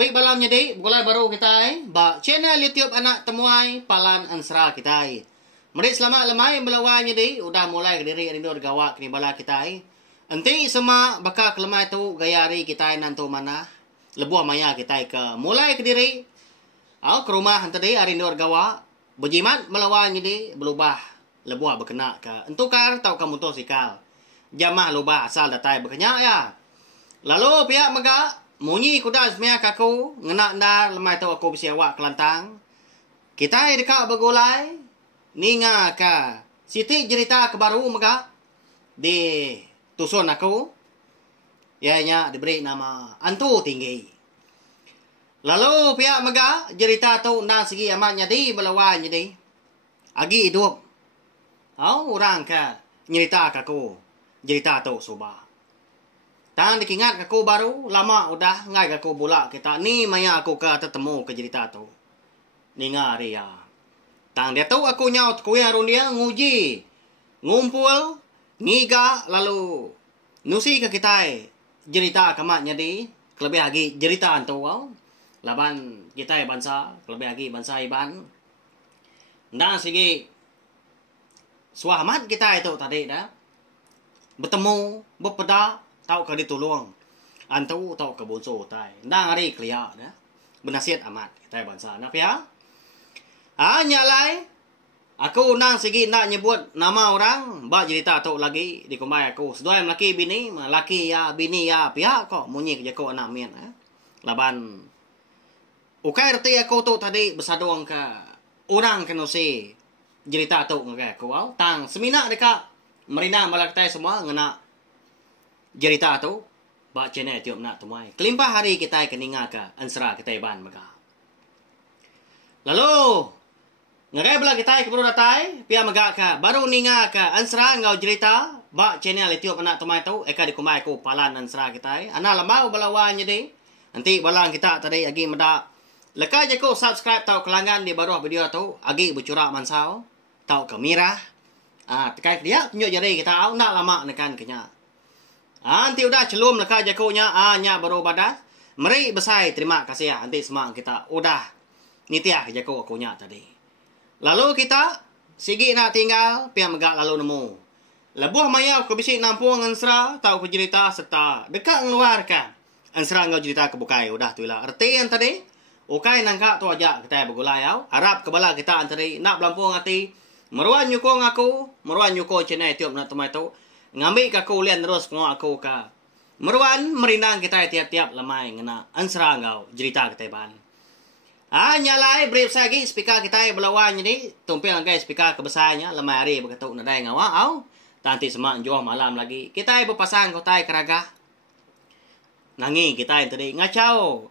Labik balam jadi mulai baru kita ba channel YouTube anak temuai palan ansra kita. Mari selamat lemai melawan jadi udah mulai diri rindu gawa kini bala kita. Enti semua bakal kelemai tu gayari kita nanto mana lebuah maya kita ke mulai ke diri. Ke rumah tadi rindu gawa berjimat melawan jadi berubah lebuah berkena ke entukar tau kamu tu sikal. Jamah lubah asal datai berkenya ya. Lalu pihak mega munyi kuda semia kaku ngena ndar lemai tu aku bersiawak kelantang. Kita dekat bergulai ninga ka siti cerita ke baru mega di tusun aku. Ianya diberi nama Antu Tinggi. Lalu pihak mega cerita tu ndang segi amatnya di melawan jadi. Agi hidup. Orang ka nyerita kaku cerita tu subah. Tang dikingat aku baru lama udah ngai aku bola kita ni maya aku ke tetemu ke cerita tu. Ni ngari ya. Tang dia tahu aku nyaut kuih harun dia nguji. Ngumpul ngiga lalu nusi ke kita cerita kematnya di lebih lagi cerita antu laban kita bangsa lebih lagi bangsa iban. Ndan segi suamat kita itu tadi dah bertemu berpeda tau ke ditolong antu tau ke bonso tai ndang hari kelia dah benasihat amat kita bangsa na pia nyalai aku nang segi nak nyebut nama orang ba cerita tau lagi di kumai aku sedoi laki bini laki ya bini ya pia kok munyi ke ko anak mien laban ukai reti aku tu tadi bersadong ke orang kenosi cerita tau ngagai aku tang semina dekat merina balak tai semua ngena cerita tu ba channel tiup nak temuai kelimpah hari kita keninga ke ansra kita ban mega lalu ngagai bala kita ke baru datai pia mega ka baru ninga ke ansra ngau cerita ba channel tiup nak temuai tu eka di kumai ku palan ansra kita ana lamau balawan jadi nanti balang kita tadi agi meda lekai je ku subscribe tau kelangan di bawah video tu agi bercurak mansau tau ke mirah tekai dia tunjuk jari kita nak lama nekan kenya. Nanti udah celum leka jakunya nya baru badas. Meri besai terima kasih ya nanti semua kita udah nitiah jaku akunya tadi. Lalu kita sigi nak tinggal pihak megak lalu nemu. Lebuh maya aku bisi nampung ansra tahu cerita serta dekat ngeluarkan ansra ngau cerita kebukai udah tu lah. Erti yang tadi ukai nangka tu aja kita bergulai harap kebala kita antari nak belampung hati meruan nyukong aku meruan nyukong channel tiup nak temai tu ngambil kaku lian terus ngau aku ka meruan merindang kita tiap-tiap lemai ngena ansra ngau cerita kita ban nyalai brief sagi speaker kita belawan jadi tumpil angkai speaker kebesarnya lemai hari berketuk nadai ngau nanti semua jual malam lagi kita berpasang kota keraga nangi kita yang tadi ngacau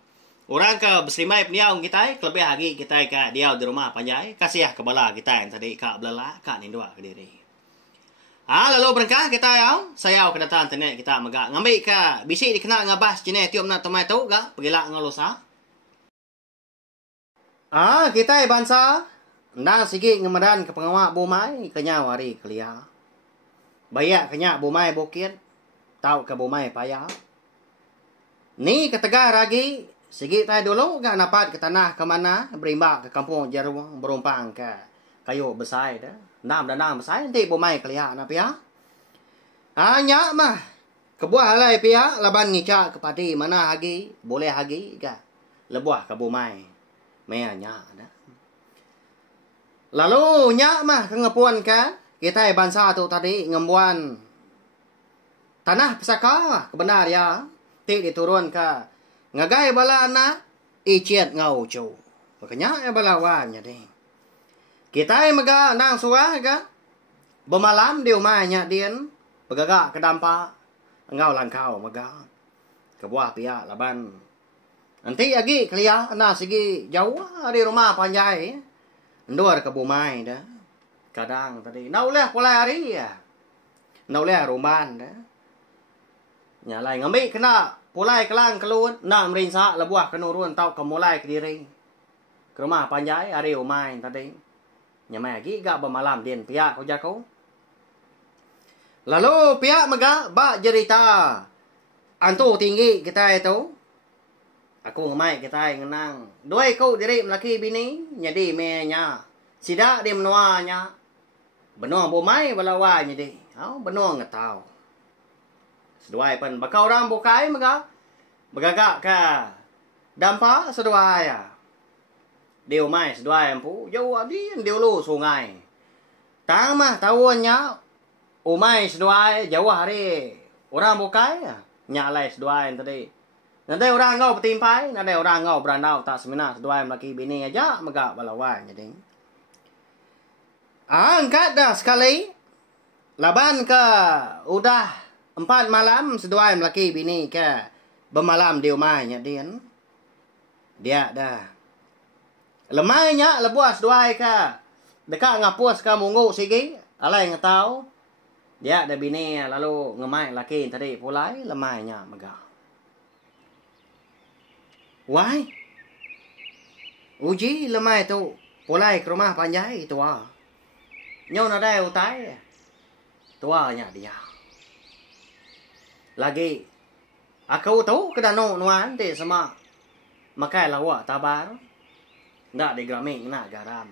orang ke berserimai peniaung kita lebih lagi kita ke dia di rumah panjai kasih kebala kita yang tadi kak belala kak nindua ke diri. Lalu berengkah kita saya kedatangan tenet kita megak ngambil ke bisi dikenal ngabas cine tiup nak temai tu gak pergilah ngalosa. Kita bangsa ndang sigi ngemedan ke pengawak bomai kenya wari kelia. Bayak kenya bomai bukit tau ke bomai payah. Ni ketegar lagi sigi tay dulu gak napat ke tanah ke mana berimbak ke kampung Jarum berumpang ke kayu besar dah. Nam dan nam besar nanti bomai kelia na pia. Nyak mah kebuah halai pia laban ngicak kepati mana hagi boleh hagi ga lebuah ke bomai. Mea nyak dah. Lalu nyak mah ke ngepuan ka kita bangsa tu tadi ngembuan tanah pesaka kebenar ya. Ti diturun ka ngagai bala anak iciat ngau cu. Makanya balawan jadi. Kita mega nang suah ga bermalam di rumahnya dian begagak ke dampak engau langkau mega ke buah pihak laban nanti lagi kelia na segi jauh di rumah panjai ndor ke bumai dah kadang tadi nauleh pulai hari ya nauleh ruman dah nyalai ngambil kena pulai kelang keluar nak merinsa lebuah kenurun tau kemulai ke diri ke rumah panjai hari rumah tadi nyamai lagi gak bermalam din pihak ko jago. Lalu pihak mega ba cerita Antu Tinggi kita itu Aku ngemai kita ngenang. Dua kau diri laki bini, jadi menya. Sida dia menuanya. Benua bomai balawa jadi. Benua ngetau. Seduai pan bakau orang bukai maga. Bagagak ka. Dampa seduai ya. Dia umai seduai empu. Jauh adi dia lu sungai. Tang mah tahuannya. Umai seduai jauh hari. Orang bukai ya. Nyalai seduai tadi. Nanti orang ngau petimpai, nanti orang ngau berandau tak semina dua laki bini aja megak balawan jadi. Angkat dah sekali. Laban ke udah 4 malam sedua laki bini ke bermalam di rumahnya dia. Dia dah. Lemahnya lebuas dua ke dekat ngapus ke munggu sigi, alai ngetau. Dia ada bini lalu ngemai laki tadi pulai lemahnya megak. Why? Uji lemai tu pulai ke rumah panjai tua. Nyo na dai utai. Tuanya dia. Lagi aku tahu kedano nuan te sama makai lawa tabar. Ndak di graming na garam.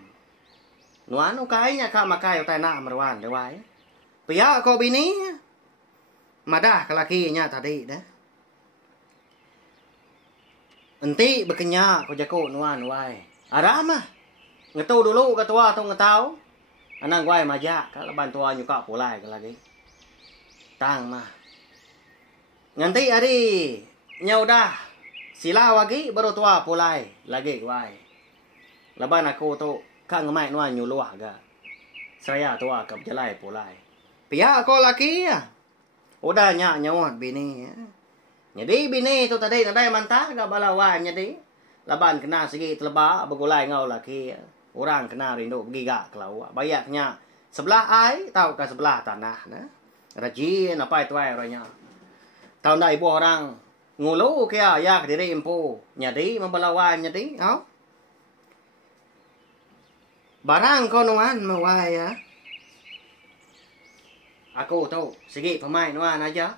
Nuan ukainya ka makai utai na merwan dewai. Pia ko bini. Madah ke lakinya tadi dah. Enti berkenyak ko jako nuan wai. Ara mah. Ngetau dulu ketua atau ngetau. Anang wai majak kalau bantuan juga pulai ke lagi. Tang mah. Nganti hari nya udah sila lagi baru tua pulai lagi wai. Laban aku tu ka ngemai nuan nyuluah ga. Saya tua ke jalai pulai. Pia ko laki ya. Udah nyak nyawat bini ya. Jadi bini tu tadi nadai mantah gak balawan jadi. Laban kena segi teleba begulai ngau laki. Orang kena rindu pergi gak kelau. Bayaknya sebelah ai tau ke sebelah tanah nah. Rajin apa itu ai orangnya. Tahu ndak ibu orang ngulu kia ya diri empu. Jadi membalawan jadi, Barang konuan mawai ya. Aku tu segi pemain nuan aja.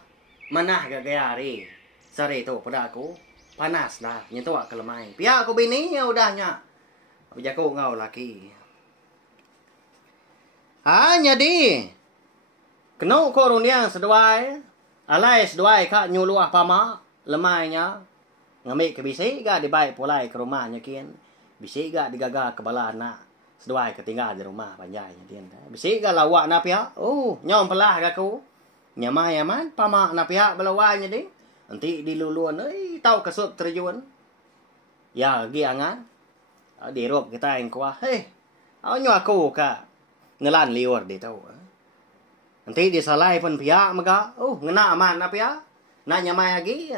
Manah gak gaya hari. Sari tu pada aku panas dah nyentuh ke lemai. Pia aku bini ya udahnya. Jago ngau laki. Jadi kena korun yang seduai. Alai seduai kak nyuluah pama lemainya. Ngambil ke bisi gak dibaik pulai ke rumahnya kian. Bisi gak digagal ke bala anak. Seduai ketinggal di rumah panjainya dia. Bisi gak lawak na pia. Nyom pelah gak aku. Nyamai aman pama na pia belawanya deh. Nanti diluluan, tahu kesut terjun. Ya, lagi angan. Dirup kita yang kuah. Nyo aku ka. Ngelan liur di tahu. Nanti disalai pun pihak maka. Ngena aman na pihak. Na nyamai lagi.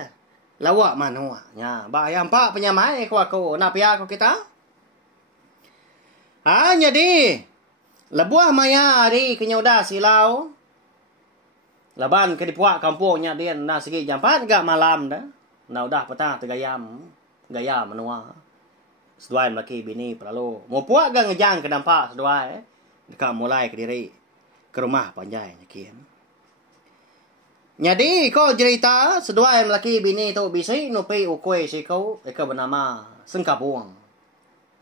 Lawak manua. Ya, bayang pak penyamai ku aku. Na pihak ku kita. Jadi. Lebuah maya hari kenyudah silau. Laban ke dipuak kampungnya dia na segi jam 4 gak malam dah. Na udah petang tegayam. Gayam menua. Seduai laki bini perlu. Mau puak gak ngejang ke dampak seduai. Dekat mulai ke diri. Ke rumah panjai nyakian. Jadi kau cerita seduai laki bini tu bisi nupi ukui si kau. Eka bernama Sengkabuang.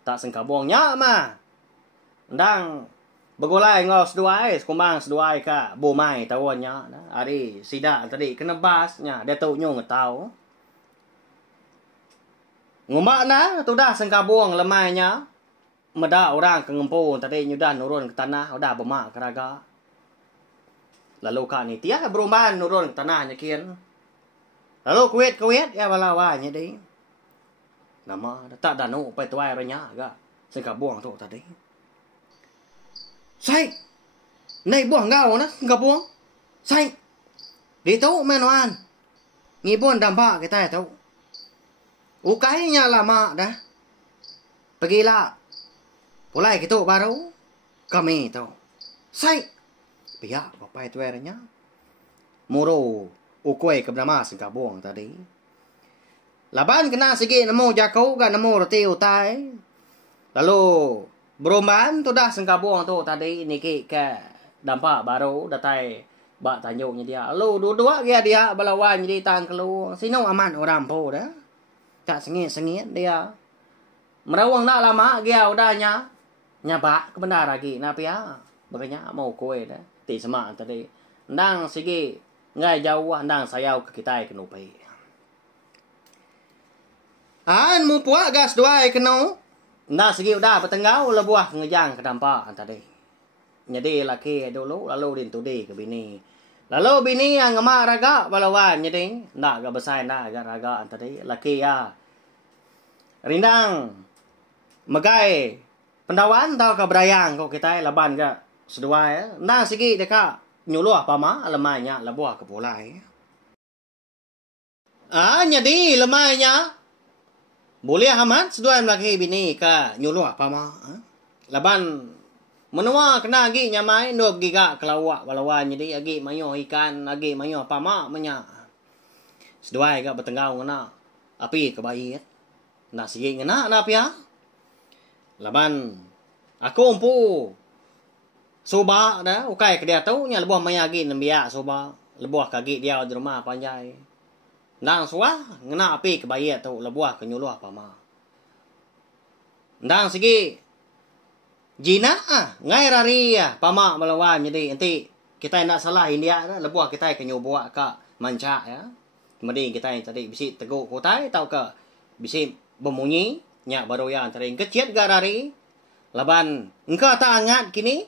Tak Sengkabuangnya mah. Ndang begulai ngau seduai, sekumbang seduai ka bomai tahuannya. Hari sida tadi kena basnya, dia tahu nyong tahu. Ngumbak na, tu dah Sengkabuang lemainya. Meda orang ke ngempu tadi nyudah nurun ke tanah, udah bemak keraga. Lalu ka ni tiah berumahan nurun ke tanahnya kian. Lalu kuit ya balawanya deh. Nama tak danu pai tuai ranya ga Sengkabuang tu tadi. Sai, nay buang ngau na Sengkabuang. Sai, di tahu menuan. Ngibun dampak kita tahu. Ukainya lama dah. Pergilah. Pulai gitu baru. Kami tahu. Sai, pihak bapak itu eranya. Muro ukoi ke bernama Sengkabuang tadi. Laban kena segi nemu jakau ga nemu roti utai. Lalu berombaan tu dah Sengkabuang tu tadi niki ke dampak baru datai bak tanjungnya dia. Lalu dua-dua dia balawan jadi tang keluar. Sino aman orang po dah. Kak sengit-sengit dia. Merawang nak lama dia udahnya. Nyapa ke benar lagi. Napa ya? Makanya mau kue dah. Ti semak tadi. Ndang sige ngai jauh ndang sayau ke kita ke nupai. An mu puak gas dua keno. Ndang sige udah petengau lebuah ngejang ke dampak tadi. Jadi laki dulu lalu din tudi ke bini. Lalu bini yang ngemak raga balawan jadi ndak ga besar ndak ga raga tadi laki ya. Rindang magai pendawan tau ke berayang kau kita laban ga sedua ya. Ndang sige deka nyuluh pama lemahnya lebuah ke pulai. Jadi lemahnya boleh amat sedua laki bini ke nyuluh pama. Laban menua kena agi nyamai ndop giga kelawak balawan jadi agi mayo ikan agi mayo pama menya. Sedua ga bertenggau ngena api ke bayi. Nak sige ngena napa ya? Laban aku umpu soba dah ukai ke dia tahu nya lebuh maya agi nembia soba lebuh kaki dia di rumah panjai. Ndang suah ngena api ke bayi tahu lebuh ke nyuluh pama. Ndang sige Jina ngai rari pama melawan jadi nanti kita nak salah India lebuah kita ke nyoba ke manca ya. Kemudian kita tadi bisi teguk kotai tau ke bisi bemunyi nya baru yang tering kecil garari laban engkau tak angat kini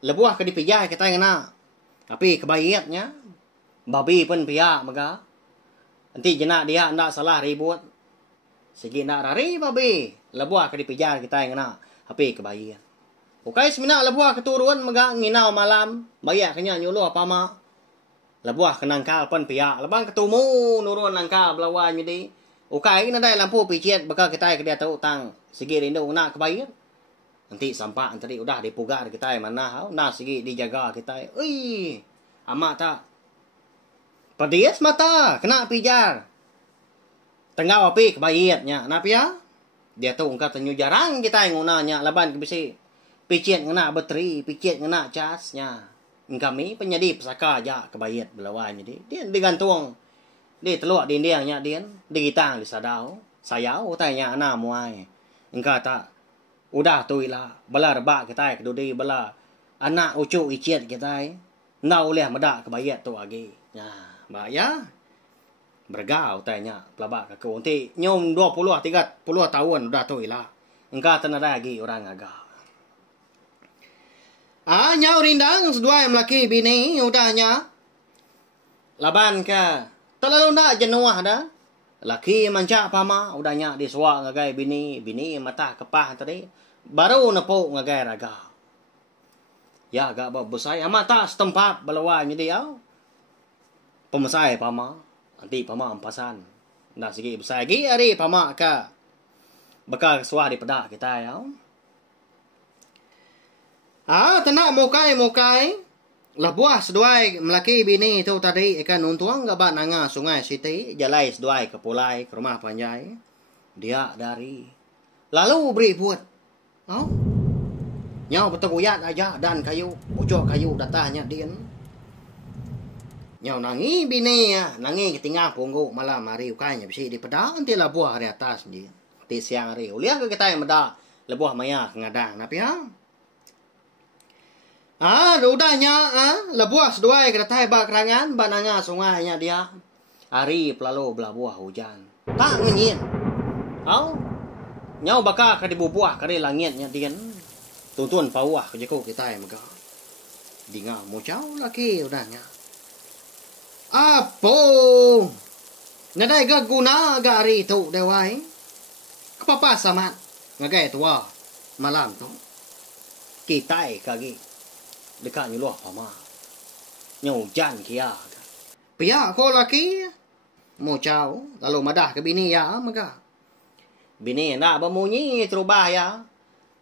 lebuah ke dipijai kita ngena. Tapi kebayatnya babi pun pihak mega. Nanti jenak dia nak salah ribut. Segi nak rari babi lebuah ke dipijai kita ngena. Tapi kebayat. Ukai semina lebuah keturun mega nginau malam bayak kenya nyuluh pama. Lebuah kenangkal pun pihak leban ketemu nurun nangkal belawan jadi. Ukai nadai lampu picit bakal kita ke dia tahu tang segi rindu nak kebayat. Nanti sampai tadi udah dipugar kita mana nah segi dijaga kita. Ui amat tak. Pedias mata kena pijar. Tengah api kebayatnya. Napa ya? Dia tahu engkau tenyu jarang kita ngunanya laban ke bisi. Picit ngena bateri, picit ngena casnya. Kami penyedih pesaka aja kebayat belawan jadi. Dia digantung. Dia teluk di indiangnya dia. Di gitang di sadau. Sayau tanya anak muai. Engkau tak. Udah tu lah. Bala rebak kita kedudi bala. Anak ucuk icit kita. Nau leh medak kebayat tu lagi. Ya, bahaya. Bergau tanya pelabak aku. Nanti nyom 20-30 tahun udah tu lah. Engkau tak ada lagi orang agak. Nyau rindang sedua yang laki bini udahnya. Laban ke. Terlalu nak jenuah dah. Laki mancak pama udahnya disuak ngagai bini. Bini mata kepah tadi. Baru nepuk ngagai raga. Ya agak berbesai. Mata setempat belawan jadi ya. Pemesai pama. Nanti pama empasan. Dah segi besar lagi hari pama ke. Bakal suah di pedak kita ya. Tenak mukai. Lebuah seduai melaki bini tu tadi ikan nuntuang gabat nanga sungai siti. Jalai seduai ke pulai ke rumah panjai. Dia dari. Lalu beri buat. Nyau betul kuyat aja dan kayu. Ucok kayu datanya dia. Nyau nangi bini ya. Nangi ketinggal punggu malam hari ukainya. Bisi di pedang. Nanti lebuah hari atas dia. Nanti siang hari. Uliah ke kita yang medak. Lebuah maya ngadang. Tapi ya. Udahnya lebuah seduai kedatai bak kerangan bananga sungainya dia. Hari pelalu belabuah hujan. Tak ngin. Nyau baka ke dibubuah ke langitnya dia. Tuntun pauah ke jeko kita mega. Dinga mucau laki udahnya. Apo. Nadai ga guna ga hari tu dewai. Kepapa samat ngagai tua malam tu. Kita kagi dekat nyuluh pama. Nyau jan kia. Pihak ko laki. Mucau. Lalu madah ke bini ya mega. Bini nak bermunyi terubah ya.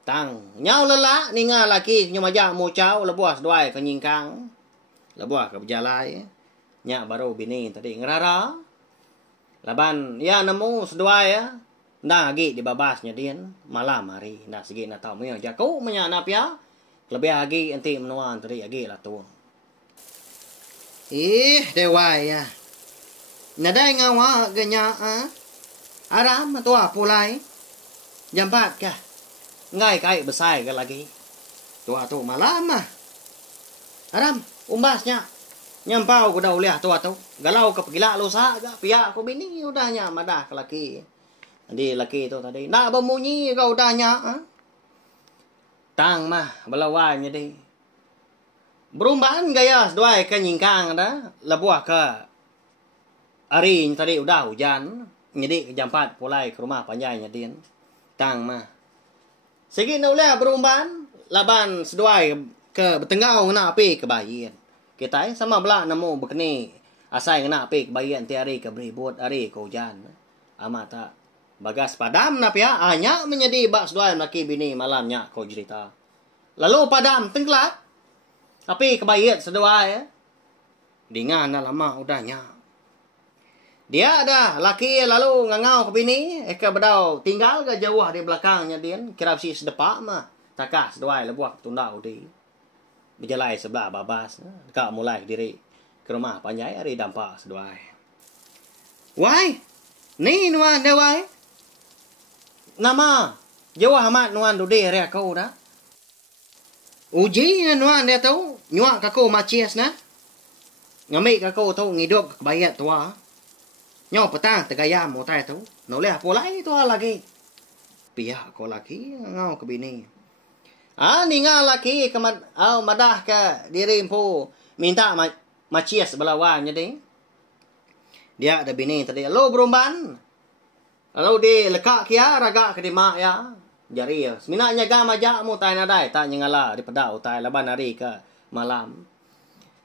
Tang. Nyau lelak ninga laki. Nyau majak mucau. Lebuah seduai ke nyingkang. Lebuah ke berjalai. Nyak baru bini tadi ngerara. Laban ya nemu seduai ya. Ndah lagi di babasnya dia. Malam hari. Ndah segi nak tahu. Maya jaku menyanap ya. Lebih lagi nanti menuan tadi lagi lah tu. Dewai ya. Nadai ngawa ganya Aram tua pulai. Jampat kah? Ngai kai besai ke lagi. Tua tu malam mah. Aram, umbasnya. Nyampau ko daw liah tua tu. Galau ke pagila lusa ga. Pia ko bini udahnya madah ke laki. Di laki tu tadi. Nak bemunyi kau udahnya. Ha? Tang mah belawannya deh. Berumbaan gaya seduai ke nyingkang dah. Lebuah ke hari tadi udah hujan. Jadi jam 4 pulai ke rumah panjangnya dia. Tang mah. Segi nak boleh berumbaan. Laban seduai ke bertenggau kena api ke bayian. Kita sama belak nemu bekeni. Asai kena api ke bayian tiari ke beribut hari ke hujan. Amat tak. Bagas padam na pia. Hanya menjadi bak seduai laki bini malamnya kau cerita. Lalu padam tenggelat. Api ke bayian seduai. Dengan dah lama udahnya. Dia ada laki lalu ngangau ke bini. Eka bedau tinggal ke jauh di belakangnya dia. Kira si sedepak mah. Takah seduai lebuak tunda udi. Berjalai sebelah babas. Kak mulai diri ke rumah panjai hari dampak seduai. Wai. Ni nuan dia wai. Nama. Jauh amat nuan dudi ria kau dah. Uji nuan dia tahu. Nyuak kakau macias na. Ngamik kakau tahu ngidup kebayat tua. Nyaw petang tegaya mau tay tu. Noleh pulai tu lagi. Pihak ko lagi ngau ke bini. Ni ngau lagi ke madah ke diri empu minta macias belawannya ding. Dia ada bini tadi. Lo berumban. Lalu di lekak kia raga ke di mak ya. Jari ya. Seminaknya ga majak mu tay nadai. Tak nyengala di pedau tay laban hari ke malam.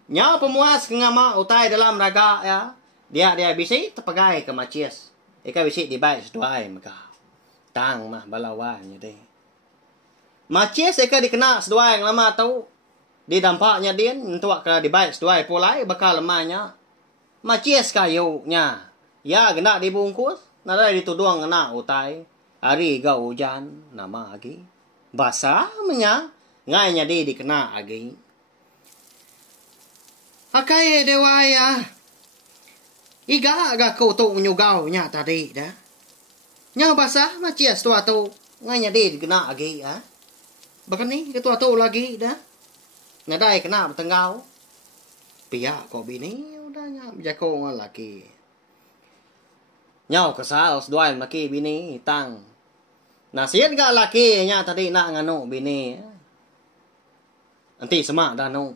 Nyaw pemuas ke ngama utai dalam raga ya. Dia bisi terpegai ke macias. Ika bisi dibaik seduai maka. Tang mah balawannya deh. Macias ika dikena seduai yang lama tahu. Di dampaknya dia untuk ke dibaik seduai pulai bakal lemahnya. Macias kayunya. Ya kena dibungkus. Nada ditudung kena utai. Hari gau hujan nama lagi. Basah menya. Ngainya dia dikena lagi. Akai dewa ya. Iga agak kau tu menyugau nya tadi dah. Nya basah macias tua tu nganya dia kena lagi ah. Bahkan ni ketua tu lagi dah. Nadai kena bertenggau. Pihak kau bini udahnya berjakong laki. Nyau kesal seduai laki bini tang. Nasihat gak laki nya tadi nak nganu bini. Nanti semak dah nu.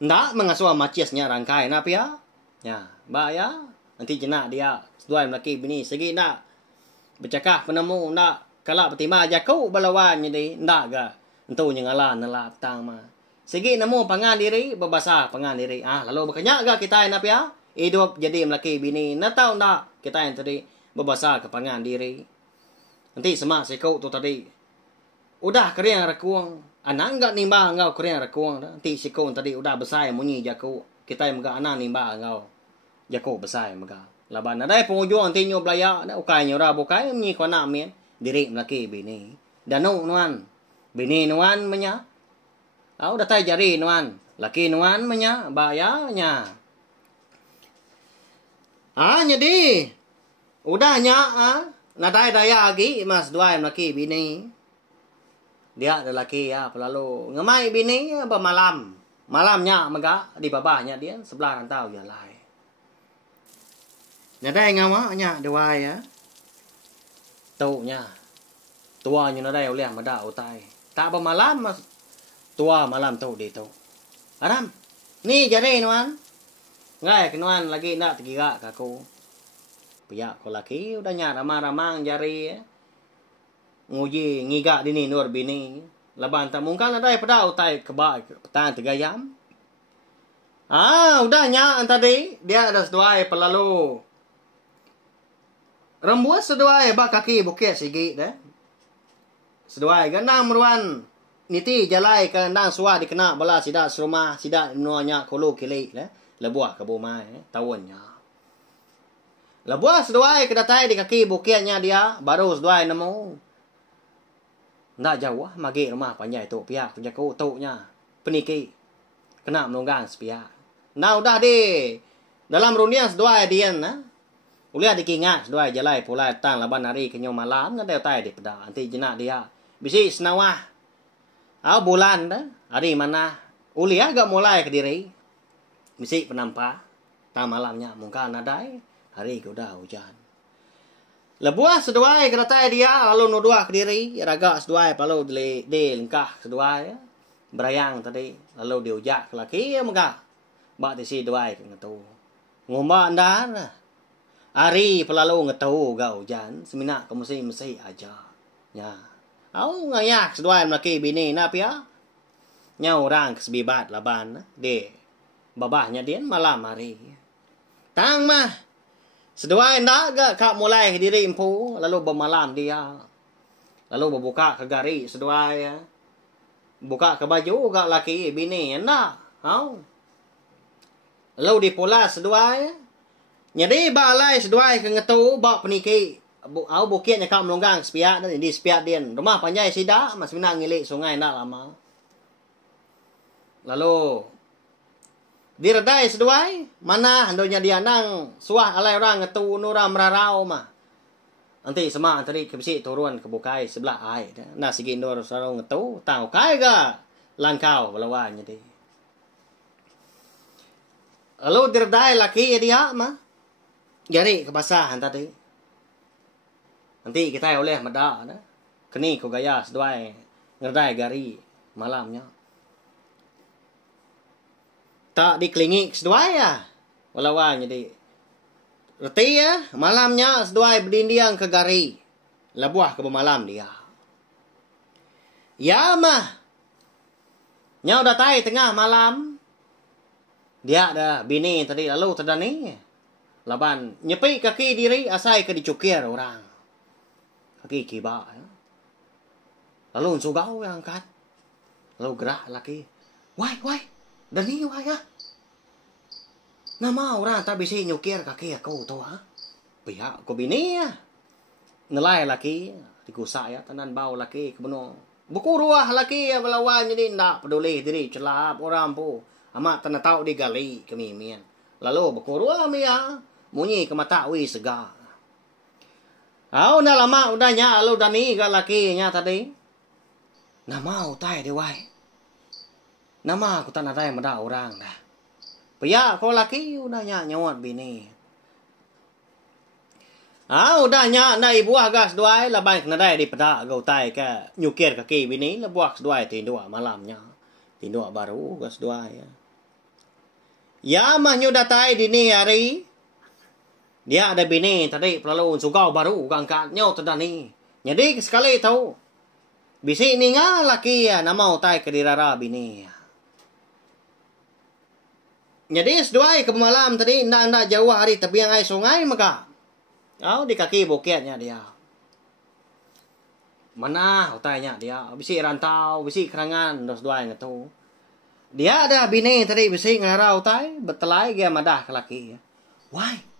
Ndak mengasuh maciasnya rangkai na pia. Ya, mbak ya. Nanti jenak dia seduai laki bini segi nak bercakap penemu nak kalau bertima jakau balawannya di ndak ga entu nyengala nela tang mah segi nemu pangan diri berbasah pangan diri lalu berkenyak ga kita nap ya hidup jadi laki bini na tahu ndak kita yang tadi berbasah ke pangan diri nanti semak sikau tu tadi udah kering rekuang anak enggak nimba engkau kering rekuang nanti sikau tadi udah besar munyi jakau kita yang enggak anak nimba engkau jakau besar mega laban ada penghujung nanti nyo belaya ada ukai nyo ra bukai ni ko na men diri laki bini danung nuan bini nuan menya au datai jari nuan laki nuan menya bayanya jadi udahnya nadai daya lagi mas dua laki bini dia ada laki ya lalu ngemai bini apa malamnya mega di babahnya dia sebelah rantau ya lai. Nadai ngawa nya dua ya. Tau nya. Tua nya nadai oleh mada utai. Tak malam mas. Tua malam tau di tau. Aram. Ni jare nuan. Ngai kenuan lagi nak tiga kaku. Pihak ko laki udah nya ramang-ramang jari ya. Nguji ngiga dini nur bini. Laban tak mungkin nadai pada utai keba petang 3 jam. Udah nya tadi dia ada dua pelalu. Rembuas seduai ba kaki bukit sigi dah. Seduai gandang meruan niti jalai ke ndang suah dikena bala sida serumah sida nuanya kolo kili dah. Lebuah ke bomai tahunnya. Lebuah seduai ke datai di kaki bukitnya dia baru seduai nemu. Ndak jauh magi rumah panjai tu pihak tu jago tu nya. Peniki kena menunggang sepihak. Nah udah di dalam runian seduai dia nah. Ulia dikingat seduai jalai pulai tang laban hari kenyo malam kan tai di peda anti jenak dia. Bisi senawah. Bulan dah hari mana ulia agak mulai ke diri. Bisi penampak tang malamnya muka nadai hari ke udah hujan. Lebuah seduai keratai dia lalu nudua ke diri raga seduai lalu di lengkah seduai berayang tadi lalu diujak ke laki muka. Bak di si duai ke ngatu. Ngomba anda Ari pelalu ngetau ga hujan, semina ke mesti aja. Ya. Au ngayak seduai laki bini na pia. Nya orang kesebibat laban de. Babahnya dia malam hari. Tang mah. Seduai ndak ga kak mulai diri empu lalu bermalam dia. Lalu berbuka ke gari seduai ya. Buka ke baju ga laki bini ndak. Au. Lalu dipulas seduai Jadi balai seduai ke ngetu bak peniki au bukit nya kam longgang sepiak dan di sepiak din. Rumah panjai sida mas mina ngilik sungai nak lama. Lalu diredai seduai mana handonya dia nang suah alai orang ngetu nura merarau mah. Nanti semak tadi kebisi turun ke bukai sebelah ai dah. Nah sigi nur sarau ngetu tau kai ga langkau lawan jadi. Lalu diredai laki dia mah Gari kebasahan tadi. Nanti kita oleh meda dah. Keni ko gaya seduai ngerdai gari malamnya. Tak dikelingik seduai ya. Walawan jadi. Reti ya malamnya seduai berdindiang ke gari. Labuah ke malam dia. Ya mah. Nya udah tai tengah malam. Dia ada bini tadi lalu terdani. Laban nyepi kaki diri asai ke dicukir orang. Kaki kiba. Ya. Lalu sugau yang angkat. Lalu gerak laki. Wai. Dani wai ya. Nama orang tak bisa nyukir kaki aku tu ha. Pihak ko bini ya. Nelai laki. Dikusak ya. Tanan bau laki kebenar. Buku ruah laki ya melawan jadi ndak peduli diri celap orang pu. Amat tanah tahu digali kemimian. Lalu buku ruah ya. Munyi ke mata wi segar. Udah lama udahnya lu dani ga lakinya tadi. Nama utai de wai. Nama aku tanah dai meda orang dah. Pia ko laki udahnya nyawat bini. Udahnya na ibu agas duai laban kena dai di peda ga utai ke nyukir kaki bini lebuak duai tindua malamnya. Tindua baru gas duai ya. Ya mah nyudatai dini hari. Dia ada bini tadi perlu sugau baru gangkatnya terdani. Jadi sekali tahu. Bisi ni nga laki ya nama utai ke dirara bini. Jadi seduai ke malam tadi nak jauh hari tepiang air sungai maka. Di kaki bukitnya dia. Mana utainya dia. Bisi rantau, bisi kerangan dos duai ngatu. Dia ada bini tadi bisi ngara utai betelai dia madah ke laki. Wai.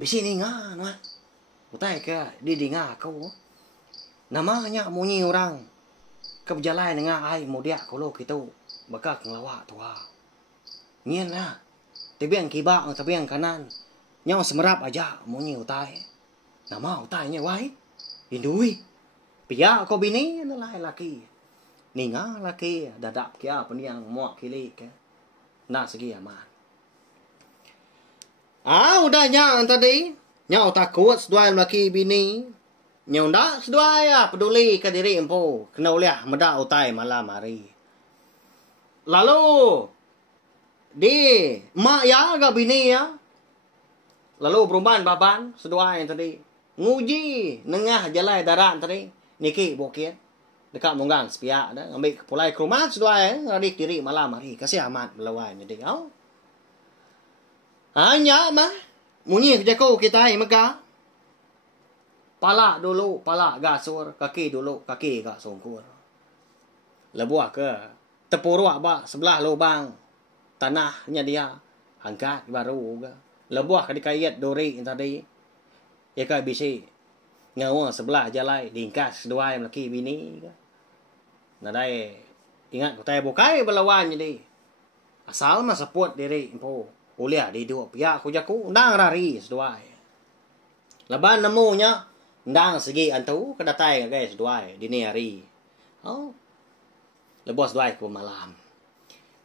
Bisi ni nga, nah. Utai ke di nga kau. Namanya munyi orang. Keberjalan dengan ai mudia kalau kita bakal ngelawak tua. Nyen lah. Tebiang kibak tebiang kanan. Nyau semerap aja munyi utai. Nama utainya wai. Hindui. Pia ko bini nalai laki. Ni nga laki dadap kia peniang muak kili ke. Nah segi aman. Udahnya tadi. Nyau takut seduai laki bini. Nyau ndak seduai ya peduli ke diri empu. Kena uliah meda utai malam hari. Lalu. Di. Mak ya agak bini ya. Lalu perubahan baban seduai tadi. Nguji. Nengah jalai darat tadi. Niki bukit. Dekat munggang sepiak. Ambil pulai ke rumah seduai. Radik diri malam hari. Kasih amat melawan. Jadi hanya mah munyi jago kita maka pala dulu pala gasur kaki dulu kaki gak sungkur lebuah ke tepuruk ba sebelah lubang tanahnya dia angkat baru ke lebuah ke dikait duri tadi ya ke bisi ngawa sebelah jalai diingkas dua laki bini ke nadai ingat kutai bukai belawan jadi asal mah seput diri empo Ulia di dua pihak aku jaku undang rari seduai. Laban namunya ndang segi antu kedatai guys duai dini hari. Oh. Lebos duai ke malam.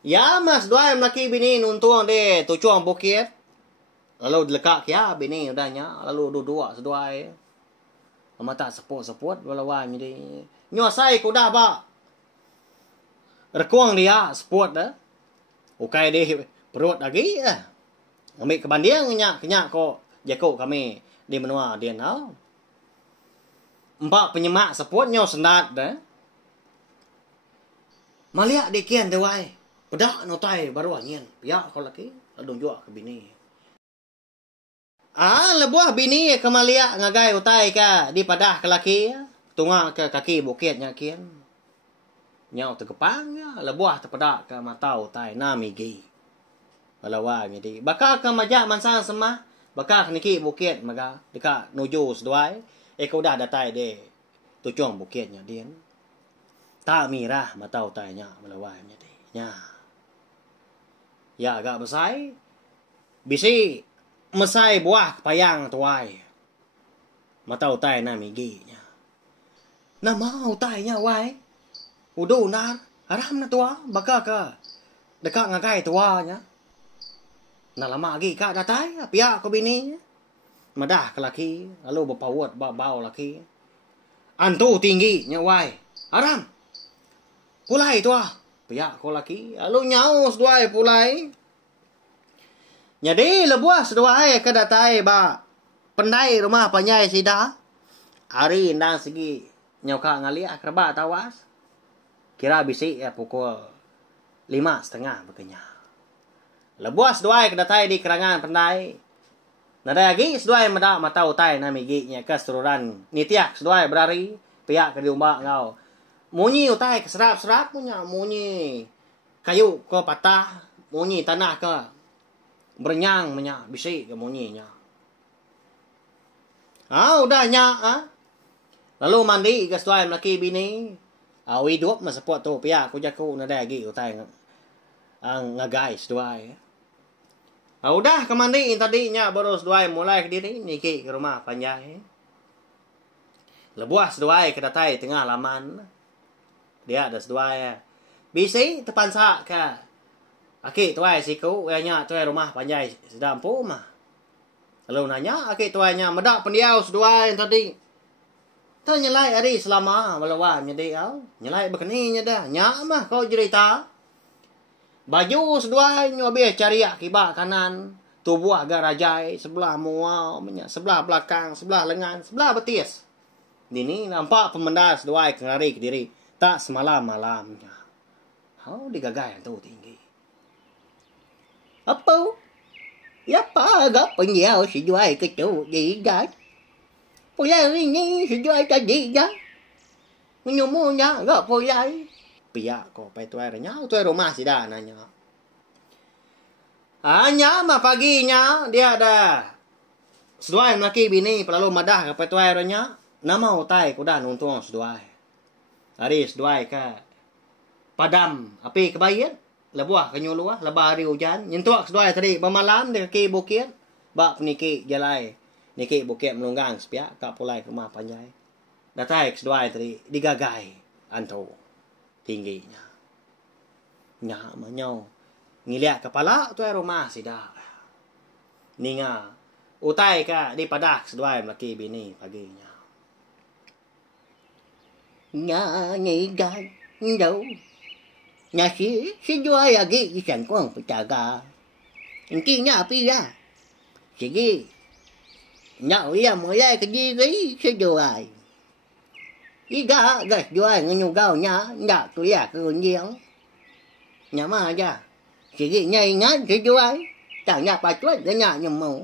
Ya mas duai laki bini nuntuang de tucuang bukit. Lalu delekak ya bini udahnya lalu dua seduai. Mata seput-seput walawan jadi. Nyosai kuda ba. Rekuang dia seput dah. Ukai deh perut lagi ya. Ambil kebandiang kenyak kok jakok kami di menua dia nau. Empat penyemak seput nyo sendat dah. Malia dikian dewai. Pedak notai baru anyen. Ya kalau laki adung jua ke bini. Lebuah bini ke malia ngagai utai ka di padah ke laki. Tunga ke kaki bukitnya kian. Nyau terkepang ya. Lebuah terpedak ke mata utai namigi. Balawang jadi. Bakal ke majak mansang semah. Bakal ke niki bukit maga. Dekat nuju seduai. Kau dah datai de. Tujuan bukitnya dia. Tak mirah mata utainya balawang jadi. Ya. Ya agak besai. Bisi mesai buah payang tuai. Mata utai namigi nya. Nama utainya wai. Udu nar. Haram na tua. Bakal ke. Dekat ngagai tuanya. Nah lama lagi kak datai. Pihak ko bini. Madah ke laki. Lalu berpawat bau laki. Antu tinggi nya wai. Haram. Pulai tua. Pihak ko laki. Lalu nyau seduai pulai. Jadi lebuah seduai ke datai ba. Pendai rumah panyai sida. Hari indang segi. Nyau kak ngaliak kerba tawas. Kira bisik ya pukul 5:30 begenya. Lebuas duai ke datai di kerangan pendai. Nada lagi seduai medak mata utai namigi nya ke seluruhan nitiak seduai berari pihak ke diumba ngau. Munyi utai ke serap-serap punya munyi kayu ke patah, munyi tanah ke berenyang punya bisik ke munyinya. Udahnya Lalu mandi ke seduai laki bini. Awi duop masapot tu pihak ku jaku nada lagi utai ngagai seduai. Udah kemandiin tadinya baru seduai mulai ke diri niki ke rumah panjai. Lebuah seduai ke datai tengah laman. Dia ada seduai. Bisi terpansak ke. Aki tuai siku nya tuai rumah panjai sedang mah. Lalu nanya aki tuainya medak pendiau seduai tadi. Tak nyelai hari selama melawan jadi nyelai begini dah. Nyak mah kau cerita. Baju seduai nyobi cari kibak kanan. Tubuh agak rajai. Sebelah mual. Sebelah belakang. Sebelah lengan. Sebelah betis. Dini nampak pemendar seduai kengari ke diri. Tak semalam-malamnya. Digagai tu tinggi. Apa? Ya apa agak penjauh seduai kecu digat. Pulai ini seduai tadi ya. Menyumunya agak pulai. Pihak kau pai tuai renya, tuai rumah sih dah nanya. Hanya mah paginya dia ada seduai laki bini lalu madah ke pai tuai renya. Nama utai kuda nuntung seduai. Hari seduai ke padam api kebayat. Lebuah kenyuluah, lebar hari hujan. Nyentuak seduai tadi bermalam di kaki bukit. Bak peniki jalai. Niki bukit melunggang sepiak kak pulai ke rumah panjai. Datai seduai tadi digagai antu tingginya. Nya menyau ngiliak kepala tuai rumah sidak. Ninga utai ka di padah seduai laki bini paginya. Nya nyigai đâu. Nhà si juai lagi isan ko ang pitaga. Inki nya api ya. Sige. Nya uya mulai ke diri si juai. Iga gas juai nganyugau nya ndak tu ya ke unjiang. Nya ma aja. Sige nyai nya si juai. Tang nya pa chuai de nya nyum mau.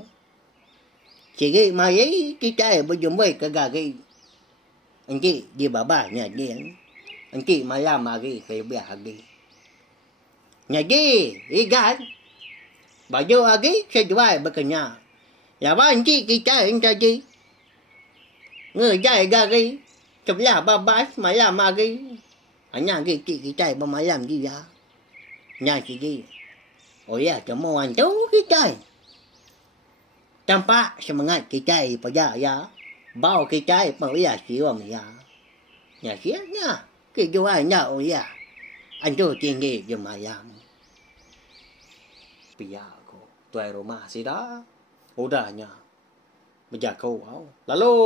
Sige mai kita berjumpa ke gagi. Inki di baba nya dia. Inki malam lagi ke biar lagi. Jadi, ikan. Baju lagi, saya jual berkenya. Ya, banci kita yang tadi. Ngejai gari. Sebelah babas, malam lagi. Hanya kita bermalam dia. Nya sini. Oh ya, semua tu kita. Tampak semangat kita pada ya. Bawa kita mau ya siwang ya. Ya sianya. Kejuannya oh ya. Anjo tinggi jemayam. Pia ko. Tuai rumah sih dah. Udahnya. Berjakau. Lalu.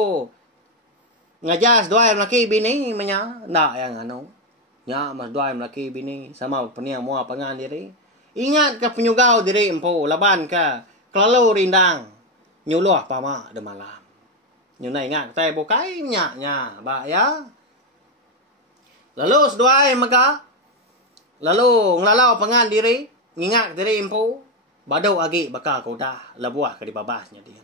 Ngajas dua laki bini menya. Ndak yang anu. Nya mas dua laki bini. Sama peniang mua pangan diri. Ingat ke penyugau diri empu. Laban ke. Kalau rindang. Nyuluh pama de malam. Nyunai ingat. Tay bukai nya. Ba ya. Lalu sedua maka. Lalu ngelalau pangan diri. Ngingat diri empu. Badau agi bakal kau dah. Labuah ke di babasnya dia.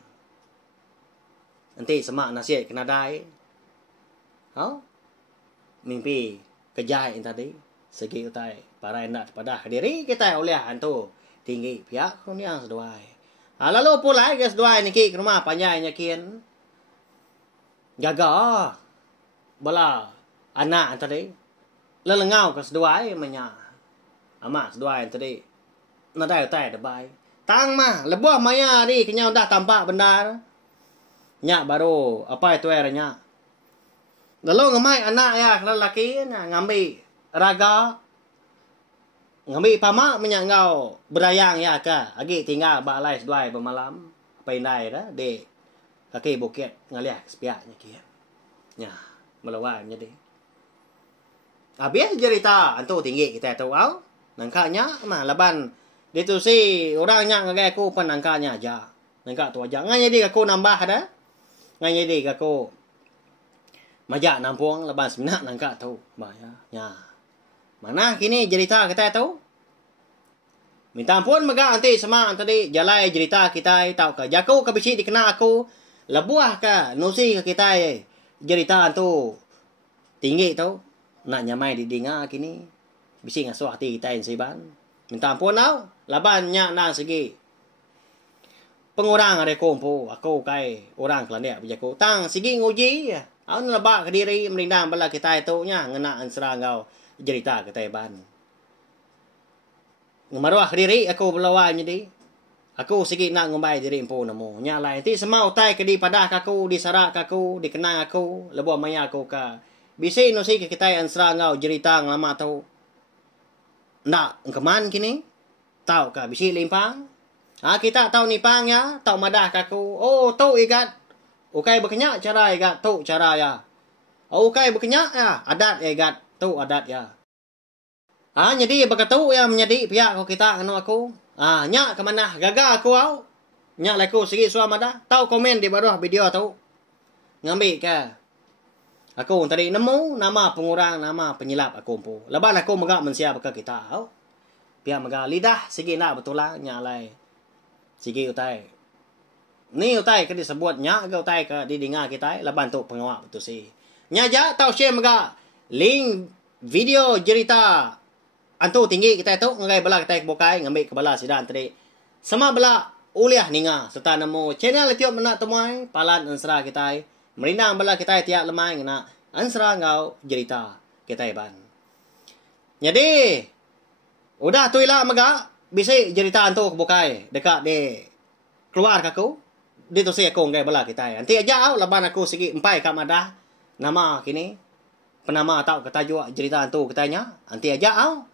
Nanti semak nasihat kena dai. Mimpi kejai tadi. Segi utai. Para enak pada diri kita oleh hantu. Tinggi pihak kau ni yang sedua. Lalu pulai ke sedua ni ke rumah panjangnya kian. Gagal. Bala anak tadi. Lelengau ke sedua menya. Amak sedua tadi. Nadai utai debai. Tang mah lebuah maya di kenyau dah tampak benda. Nyak baru apa itu eranya. Lalu ngamai anak ya lelaki ngambil raga. Ngambil pamak minyak ngau berayang ya ke. Agi tinggal balai sedua bermalam. Apa indai dah di kaki bukit ngaliah sepiaknya kia. Ya, melawainya di. Habis cerita antu tinggi kita tahu au. Nangkanya mah laban itu si orangnya ngagai aku pan nangkanya aja. Nangka tu aja. Ngan jadi aku nambah dah. Ngan jadi aku majak nampung lepas sebenak nangka tu. Bahaya. Ya. Mana kini cerita kita tahu? Minta ampun mega nanti semak tadi jalai cerita kita tahu ke. Jaku ke bisi dikena aku lebuah ke nusi ke kita cerita tu tinggi tu. Nak nyamai di dinga kini. Bisi ngasuh hati kita yang siban. Minta ampun tau. Laban nyak nang segi. Pengurang ada kumpu. Aku kai orang kelanek berjaku. Tang segi nguji. Aku lebak ke diri. Merindang bala kita itu nya. Ngena ansera ngau. Cerita kita ban. Ngemaruah ke diri. Aku berlawan jadi. Aku segi nak ngumbai diri empu namo. Nya lain. Ti semau tai ke di padah aku. Di sarak aku. Di kenang aku. Lebuah maya aku ka. Bisi nusi ke kita ansera ngau. Cerita ngelama tau. Nak keman kini? Tahu ka bisi limpang? Kita tahu nipang ya, tahu madah kaku. Oh, tahu igat. Ukai berkenyak cara igat, tahu cara ya. Oh, ukai berkenyak ya, adat igat, tahu adat ya. Jadi berkatu ya menjadi pihak ko kita anu aku. Nyak ke mana? Gagal aku au. Nyak laku segi suam madah. Tahu komen di bawah video tahu. Ngambil ke. Aku tadi nemu nama pengurang, nama penyilap aku pun. Lepas aku megak mensiap ke kita. Pihak megak lidah segi nak betul lah nyalai. Segi utai. Ni utai ke disebut nyak ke utai ke didinga kita. Lepas tu pengawak betul si. Nyaja tahu share megak link video cerita antu tinggi kita tu ngai bala kita bukai ngambil ke bala sidan tadi. Sama bala uliah ninga serta nemu channel YouTube menak temuai palan ansra kita. Merindang bala kita tiap lemai ngena ansra ngau cerita kita ban. Jadi udah tu ilah mega bisa cerita antu bukai dekat di keluar aku. Di tu saya aku ngai bala kita. Nanti aja au laban aku segi empai kat madah nama kini penama tahu kata jua cerita antu katanya. Nanti aja au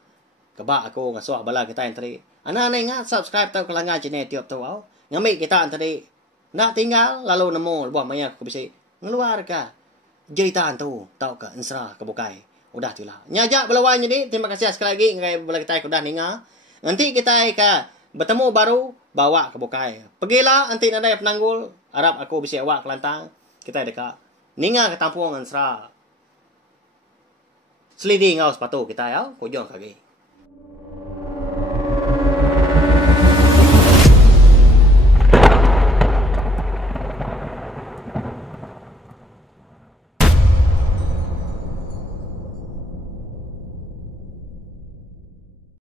kebak aku ngasuh bala kita yang tadi. Anak-anak ingat subscribe tahu kelangan channel tiap tu au. Ngambil kita tadi. Nak tinggal lalu nemu buah maya aku bisa ngeluar ka cerita tu tahu ke ansra ke bukai udah tu lah nyajak belawan jadi terima kasih sekali lagi ngai bala kita udah ninga nanti kita ke bertemu baru bawa ke bukai pergilah nanti ada penanggul harap aku bisa awak kelantang kita dekat ninga ke tampung ansra selidi ngau sepatu kita ya kujong kaki